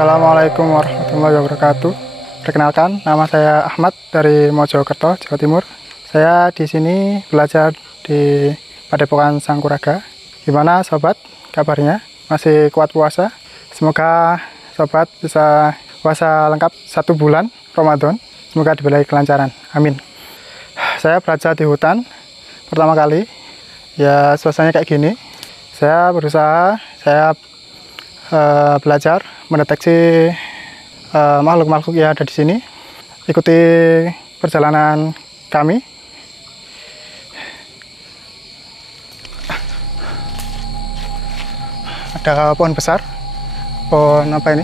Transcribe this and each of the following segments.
Assalamualaikum warahmatullahi wabarakatuh. Perkenalkan, nama saya Ahmad dari Mojokerto, Jawa Timur. Saya di sini belajar di Padepokan Sangkuraga. Gimana sobat kabarnya? Masih kuat puasa? Semoga sobat bisa puasa lengkap 1 bulan Ramadan. Semoga diberi kelancaran. Amin. Saya belajar di hutan pertama kali. Ya suasananya kayak gini. Saya berusaha, belajar mendeteksi makhluk-makhluk yang ada di sini. Ikuti perjalanan kami. Ada pohon besar, pohon apa ini?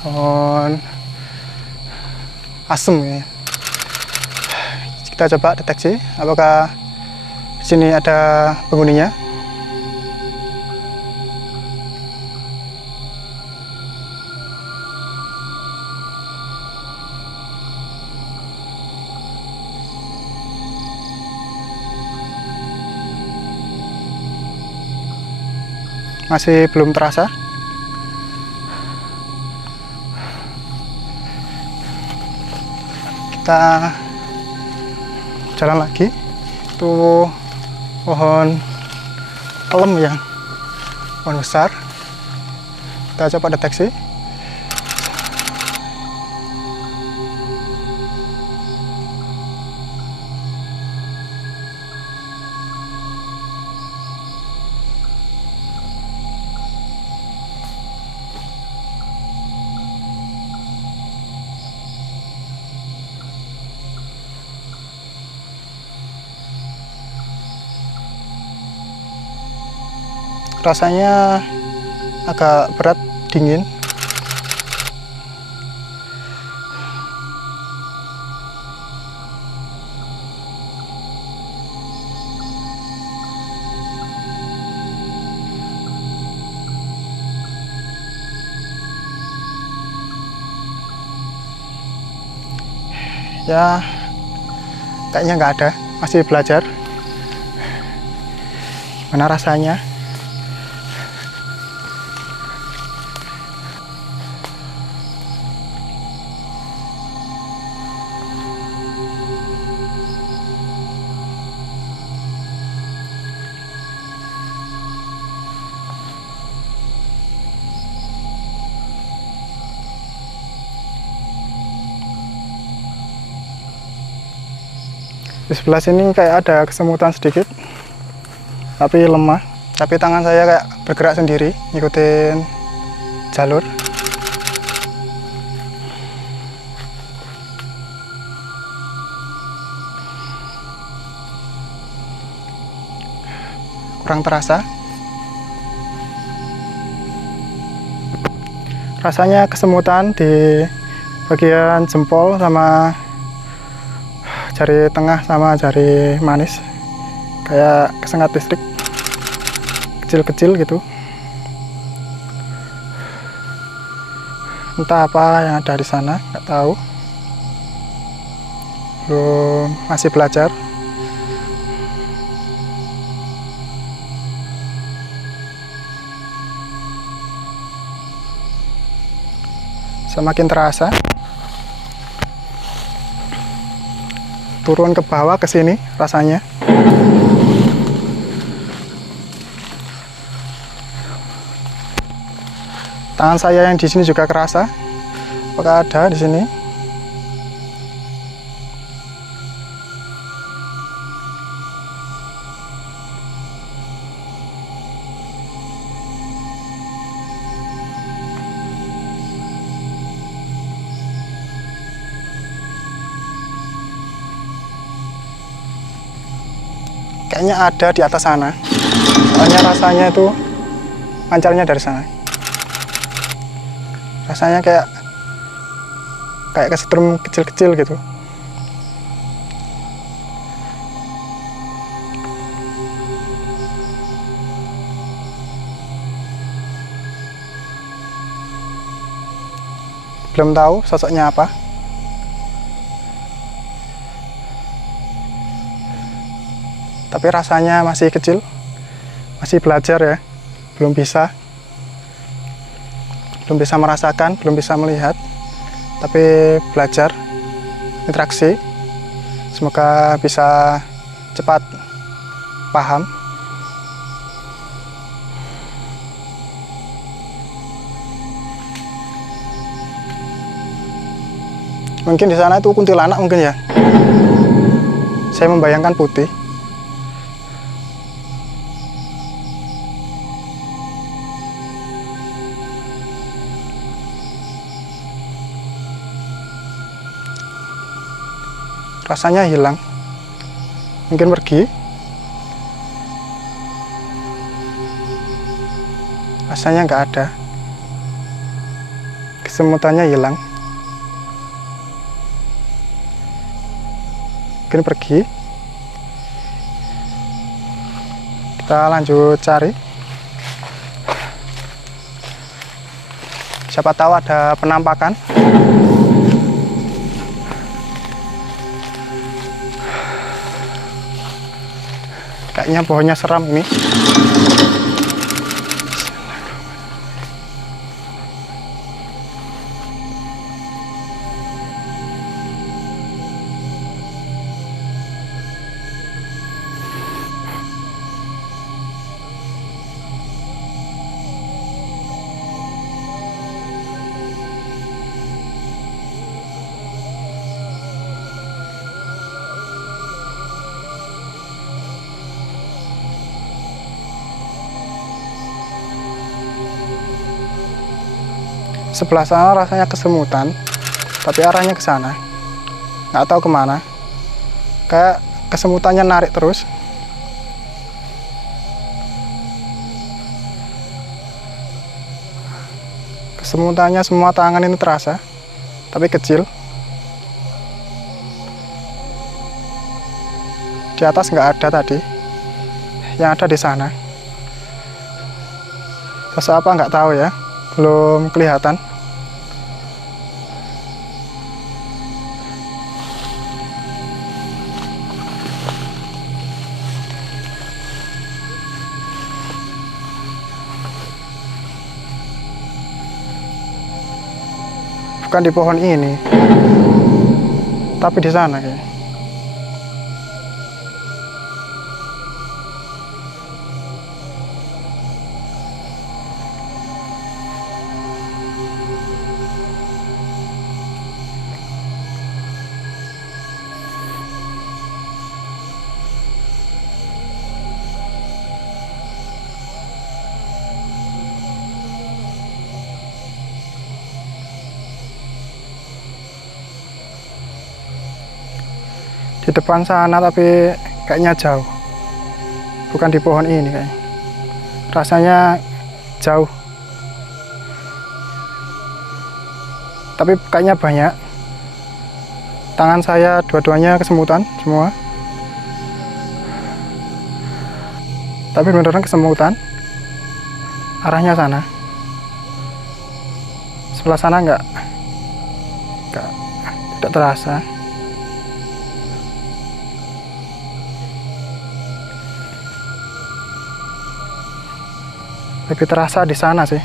Pohon asem ya. Kita coba deteksi apakah di sini ada penghuninya. Masih belum terasa. Kita jalan lagi. Itu pohon elem ya, pohon besar. Kita coba deteksi. Rasanya agak berat, dingin. Ya, kayaknya nggak ada. Masih belajar. Mana rasanya? Di sebelah sini kayak ada kesemutan sedikit, tapi lemah. Tapi tangan saya kayak bergerak sendiri, ngikutin jalur. Kurang terasa. Rasanya kesemutan di bagian jempol sama jari tengah sama jari manis, kayak kesengat listrik kecil-kecil gitu. Entah apa yang ada di sana, nggak tahu. Masih belajar. Semakin terasa. Turun ke bawah ke sini rasanya. Tangan saya yang di sini juga kerasa. Apakah ada di sini? Kayaknya ada di atas sana. Soalnya rasanya itu pancarnya dari sana. Rasanya kayak kesetrum kecil-kecil gitu. Belum tahu sosoknya apa. Tapi rasanya masih kecil, masih belajar ya, belum bisa belum bisa merasakan, belum bisa melihat, tapi belajar interaksi. Semoga bisa cepat paham. Mungkin di sana itu kuntilanak mungkin ya. Saya membayangkan putih. Rasanya hilang. Mungkin pergi. Rasanya nggak ada. Kesemutannya hilang. Mungkin pergi. Kita lanjut cari. Siapa tahu ada penampakan. Kayaknya pohonnya seram ini. Sebelah sana rasanya kesemutan, tapi arahnya ke sana. Nggak tahu kemana. Kayak kesemutannya narik terus. Kesemutannya semua tangan ini terasa, tapi kecil. Di atas nggak ada tadi. Yang ada di sana. Sosok apa nggak tahu ya, belum kelihatan. Bukan di pohon ini, tapi di sana kayaknya. Di depan sana, tapi kayaknya jauh. Bukan di pohon ini kayaknya. Rasanya jauh. Tapi kayaknya banyak. Tangan saya dua-duanya kesemutan semua. Tapi beneran kesemutan. Arahnya sana. Sebelah sana tidak terasa. Lebih terasa di sana sih.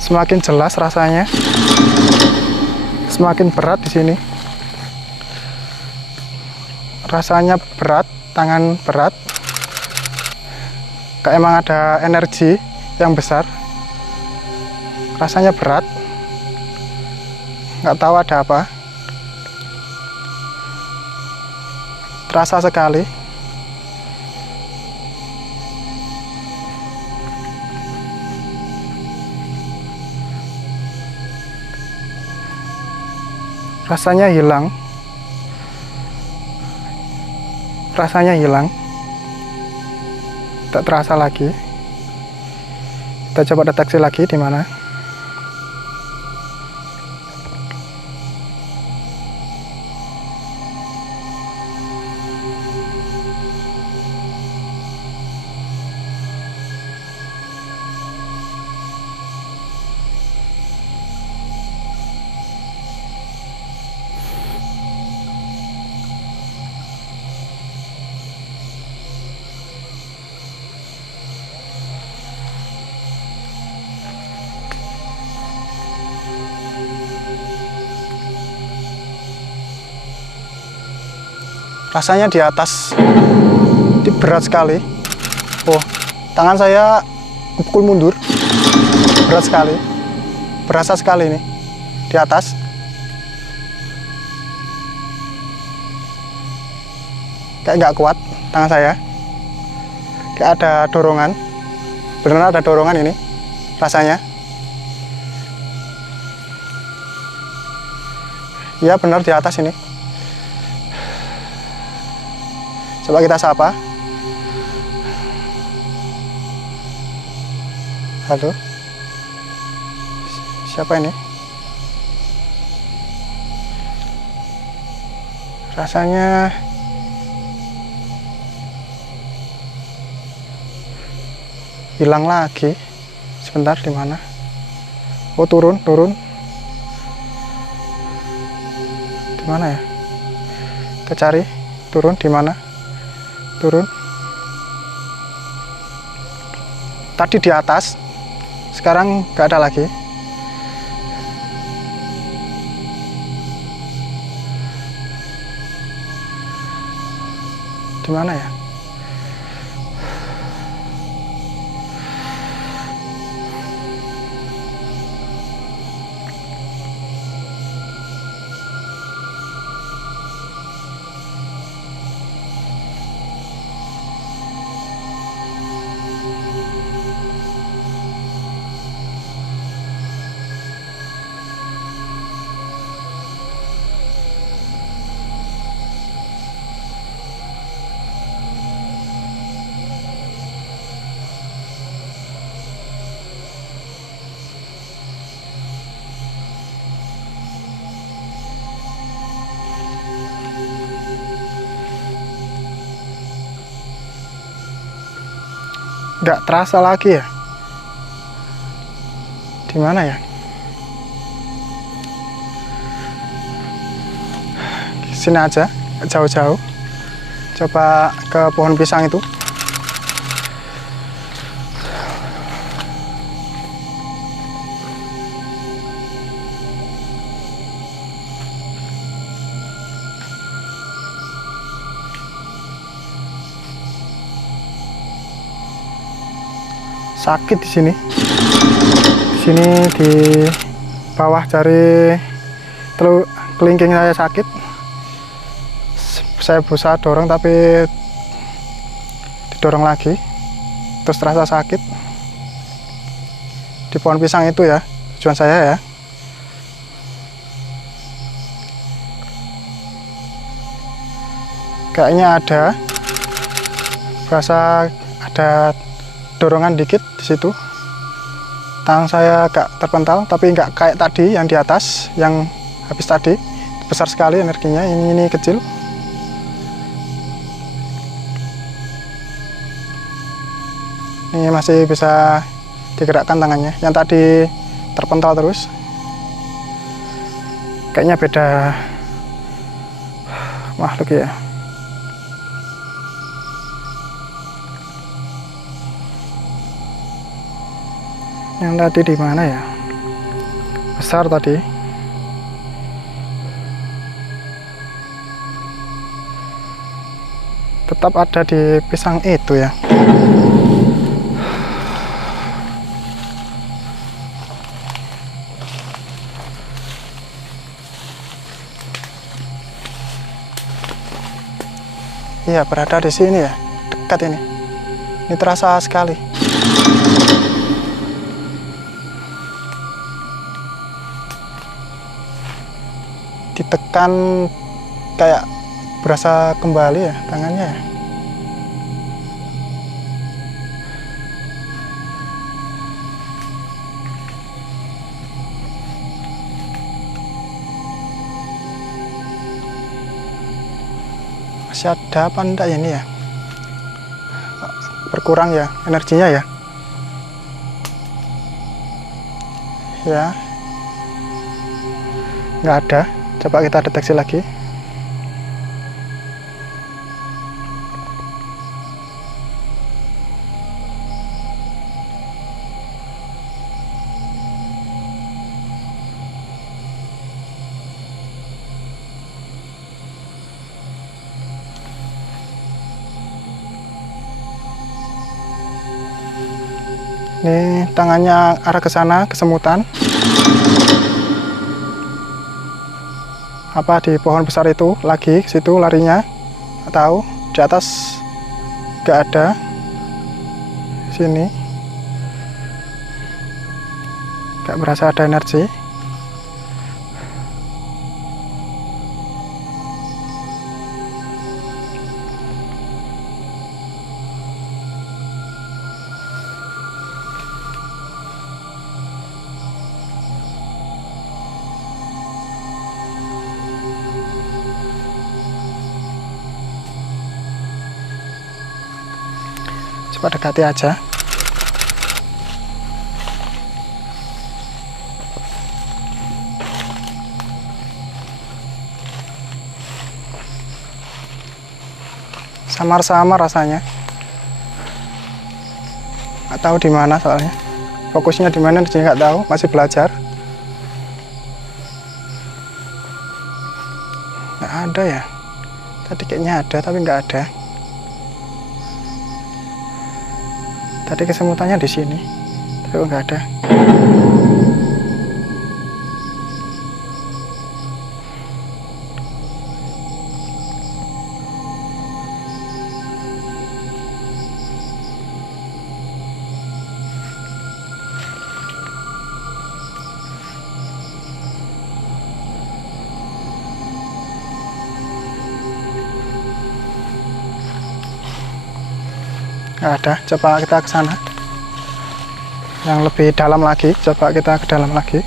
Semakin jelas rasanya. Semakin berat di sini. Rasanya berat, tangan berat. Kayak emang ada energi yang besar. Rasanya berat, nggak tahu ada apa. Terasa sekali. Rasanya hilang. Rasanya hilang. Tak terasa lagi. Kita coba deteksi lagi di mana. rasanya di atas, berat sekali. Oh, tangan saya pukul mundur, berat sekali, berasa sekali nih di atas. Kayak nggak kuat tangan saya, kayak ada dorongan, beneran ada dorongan ini rasanya. Ya benar di atas ini. Coba kita sapa. Halo, siapa ini? Rasanya hilang lagi. Sebentar, di mana? Oh, turun. Di mana ya? Kita cari. Turun di mana? Turun. Tadi di atas, sekarang nggak ada lagi. Di mana ya? Nggak terasa lagi ya. Di mana ya? Sini aja, jauh-jauh. Coba ke pohon pisang itu. Sakit di sini. Di sini di bawah jari kelingking saya sakit. Saya berusaha dorong tapi didorong lagi. Terus terasa sakit. Di pohon pisang itu ya, tujuan saya ya. Kayaknya ada. Berasa ada dorongan dikit di situ. Tangan saya agak terpental, tapi nggak kayak tadi yang di atas, yang habis tadi. Besar sekali energinya, ini kecil. Ini masih bisa digerakkan tangannya. Yang tadi terpental terus. Kayaknya beda makhluk ya. Yang tadi di mana ya? Besar tadi. Tetap ada di pisang itu ya. Iya, berada di sini ya. Dekat ini. Ini terasa sekali. Ditekan kayak berasa kembali ya tangannya ya. Masih ada apa enggak ya ini ya? Berkurang ya energinya ya. Ya. Nggak ada. Coba kita deteksi lagi. Ini tangannya arah ke sana, kesemutan. Apa di pohon besar itu lagi ke situ larinya? Nggak tahu. Di atas nggak ada. Sini nggak berasa ada energi. Coba dekati aja. Samar-samar rasanya. Nggak tahu di mana soalnya. Fokusnya di mana dia nggak tahu, masih belajar. Nggak ada ya. Tadi kayaknya ada tapi nggak ada. Tadi kesemutannya di sini, tapi nggak ada. Nggak ada. Coba kita ke sana. Yang lebih dalam lagi. Coba kita ke dalam lagi.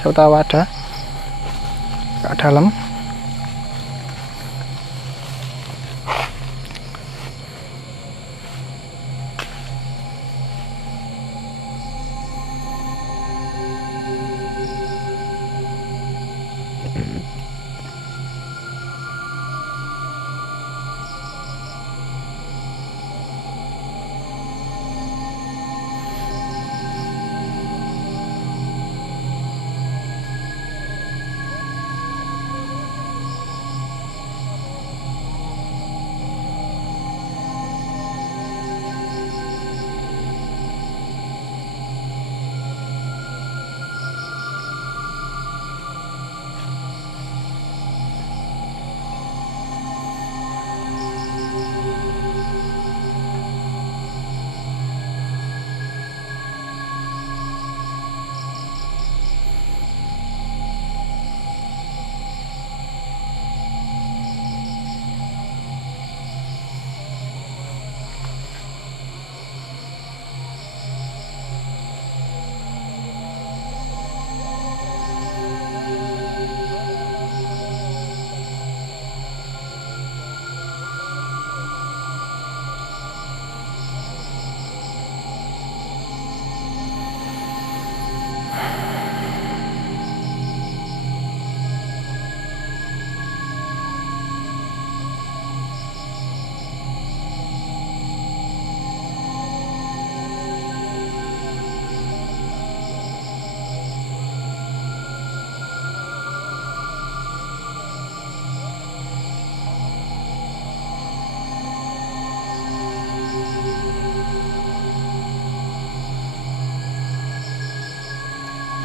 Coba tahu ada. Nggak dalam.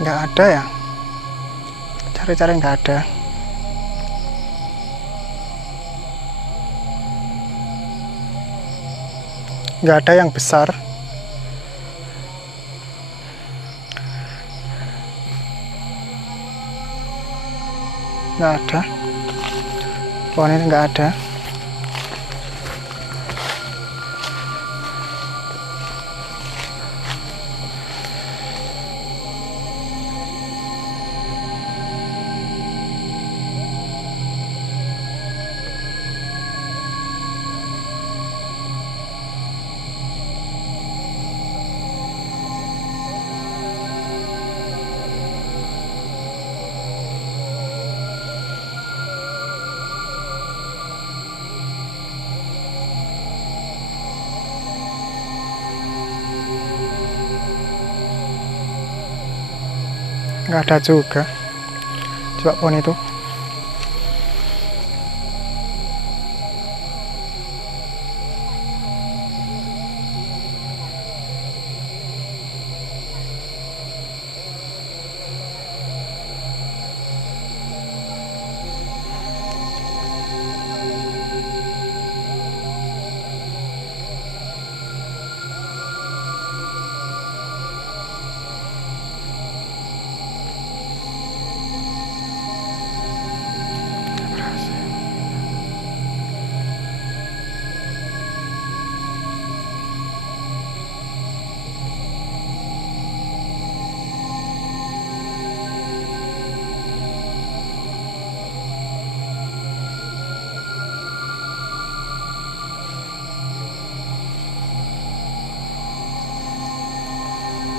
Nggak ada ya. Cari-cari nggak ada. Nggak ada yang besar. Nggak ada. Pohon ini nggak ada. Nggak ada juga. Coba pohon itu.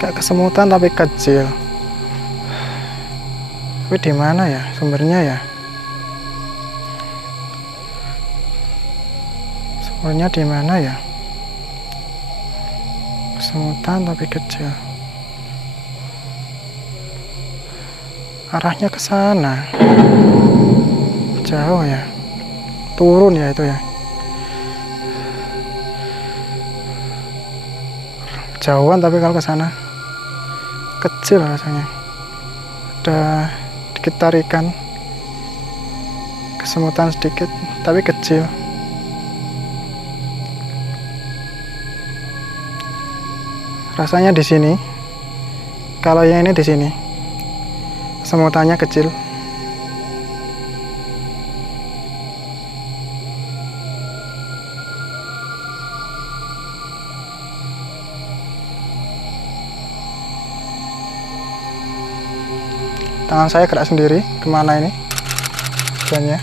Kayak kesemutan tapi kecil. Tapi di mana ya sumbernya ya? Sumbernya di mana ya? Kesemutan tapi kecil. Arahnya ke sana. Jauh ya. Turun ya itu ya. Jauhan tapi kalau ke sana kecil rasanya. Ada sedikit tarikan. Kesemutan sedikit tapi kecil. Rasanya di sini. Kalau yang ini di sini. Kesemutannya kecil. Tangan saya gerak sendiri. Kemana ini? Tujuannya.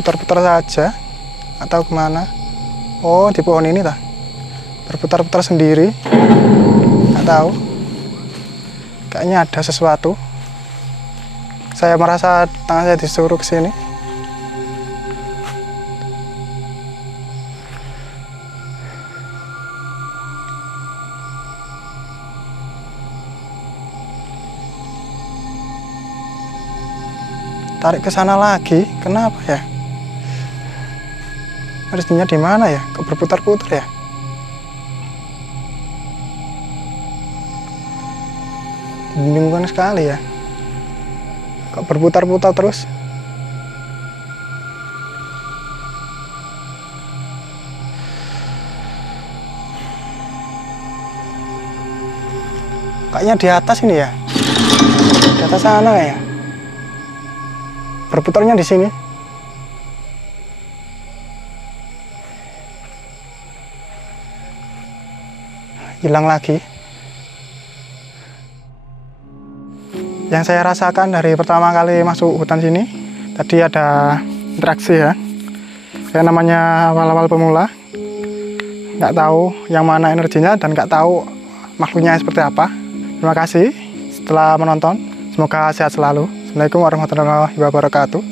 Putar-putar saja. Atau kemana? Oh, di pohon ini tah. Berputar-putar sendiri. Nggak tahu. Kayaknya ada sesuatu. Saya merasa tangan saya disuruh ke sini. Tarik ke sana lagi. Kenapa ya? Harusnya di mana ya? Kok berputar-putar ya? Membingungkan sekali ya. Kok berputar-putar terus? Kayaknya di atas ini ya. Di atas sana ya. Berputarnya di sini. Hilang lagi. Yang saya rasakan dari pertama kali masuk hutan sini, tadi ada interaksi ya. Saya namanya awal-awal pemula, nggak tahu yang mana energinya dan nggak tahu makhluknya seperti apa. Terima kasih setelah menonton. Semoga sehat selalu. Assalamualaikum warahmatullahi wabarakatuh.